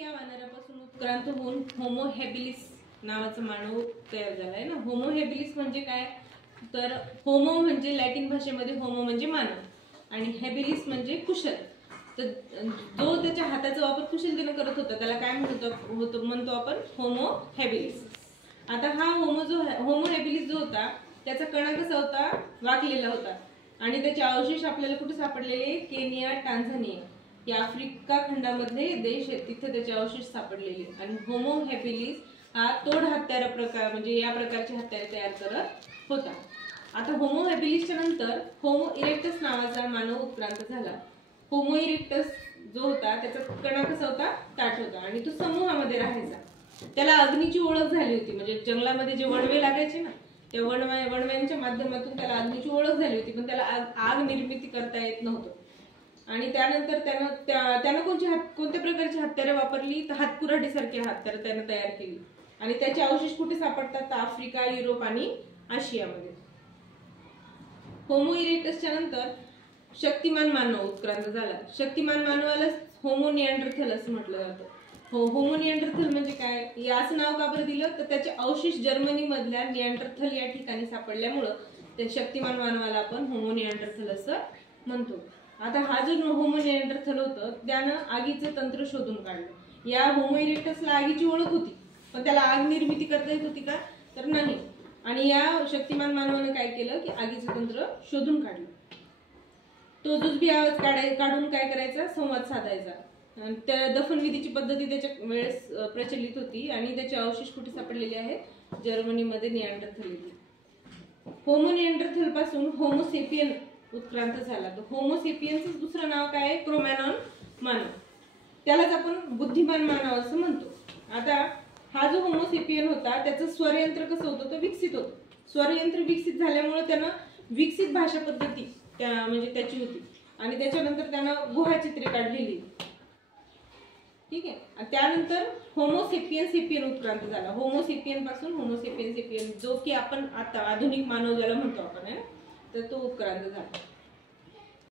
या वानरापासून उत्क्रांत होऊन होमो हॅबिलिस नावाचा मानव तयार झालाय ना। होमो हॅबिलिस म्हणजे काय, तर होमो म्हणजे लॅटिन भाषेमध्ये होमो म्हणजे मानव आणि हॅबिलिस म्हणजे कुशल। तर जो त्याच्या हाताचा वापर कुशलतेने करत होता त्याला काय म्हणतो आपण होमो हॅबिलिस। आता हा होमो हॅबिलिस जो होता त्याचा कणा कसा होता, वाकलेला होता आणि त्याचे अवशेष आपल्याला कुठे सापडलेले, केनिया, टांझानिया या आफ्रिका खंडामधले देश आहेत तिथे त्याचे अवशेष सापडलेले। आणि होमो हॅबिलिस हा तोड हत्यार प्रकार म्हणजे या प्रकारचे हत्यारे तयार करत होता। आता होमो हॅबिलिसच्या नंतर होमो इरेक्टस नावाचा मानव उत्क्रांत झाला। होमो इरेक्टस जो होता त्याचा कणा कसा होता, ताठ होता आणि तो समूहामध्ये राहायचा। त्याला अग्नीची ओळख झाली होती, म्हणजे जंगलामध्ये जे वणवे लागायचे ना त्या वणव्यांच्या माध्यमातून त्याला अग्नीची ओळख झाली होती, पण त्याला आग निर्मिती करता येत नव्हतं। आणि त्यानंतर त्यानं कोणत्या प्रकारची हत्यारे वापरली, तर हातकुराढीसारखी हत्यारे त्यानं तयार केली आणि त्याचे अवशेष कुठे सापडतात, तर आफ्रिका, युरोप आणि आशियामध्ये। होमो इरेक्टसच्या नंतर शक्तिमान मानव उत्क्रांत झाला। शक्तिमान मानवाला होमो निअँडरथल असं म्हटलं जातं। होमो निअँडरथल म्हणजे काय, याचं नाव का बरं दिलं, तर त्याचे अवशेष जर्मनी मधल्या निअँडरथल या ठिकाणी सापडल्यामुळं त्या शक्तिमान मानवाला आपण होमो निअँडरथल असं म्हणतो। आता हा जो होमो निअँडरथल होतं त्यानं आगीचं तंत्र शोधून काढलं। या होमो इरेक्टसला आगीची ओळख होती, पण त्याला आग निर्मिती करता येत होती का, तर नाही। आणि या शक्तिमान मानवाने काय केलं की आगीचं तंत्र शोधून काढलं। तो जुजबी आवाज काढून काय करायचा, संवाद साधायचा। त्या दफनविधीची पद्धती त्याच्या वेळेस प्रचलित होती आणि त्याचे अवशेष कुठे सापडलेले आहेत, जर्मनीमध्ये निअँडरथल येथे। होमो निअँडरथल पासून होमो सेपियन उत्क्रांत झाला। तर होमो सेपियनचं दुसरं नाव काय आहे, क्रोमॅनॉन मानव। त्यालाच आपण बुद्धिमान मानव असं म्हणतो। आता हा जो होमो सेपियन होता त्याचं स्वरयंत्र कसं होतं, तर विकसित होतं। स्वरयंत्र विकसित झाल्यामुळे त्यानं विकसित भाषा पद्धती म्हणजे त्याची होती आणि त्याच्यानंतर त्यानं गुहाचित्रे काढलेली, ठीक आहे। त्यानंतर होमो सेपियन उत्क्रांत झाला। होमो सेपियन पासून होमो सेपियन जो की आपण आता आधुनिक मानव ज्याला म्हणतो आपण, तर तो उत्क्रांत झाला।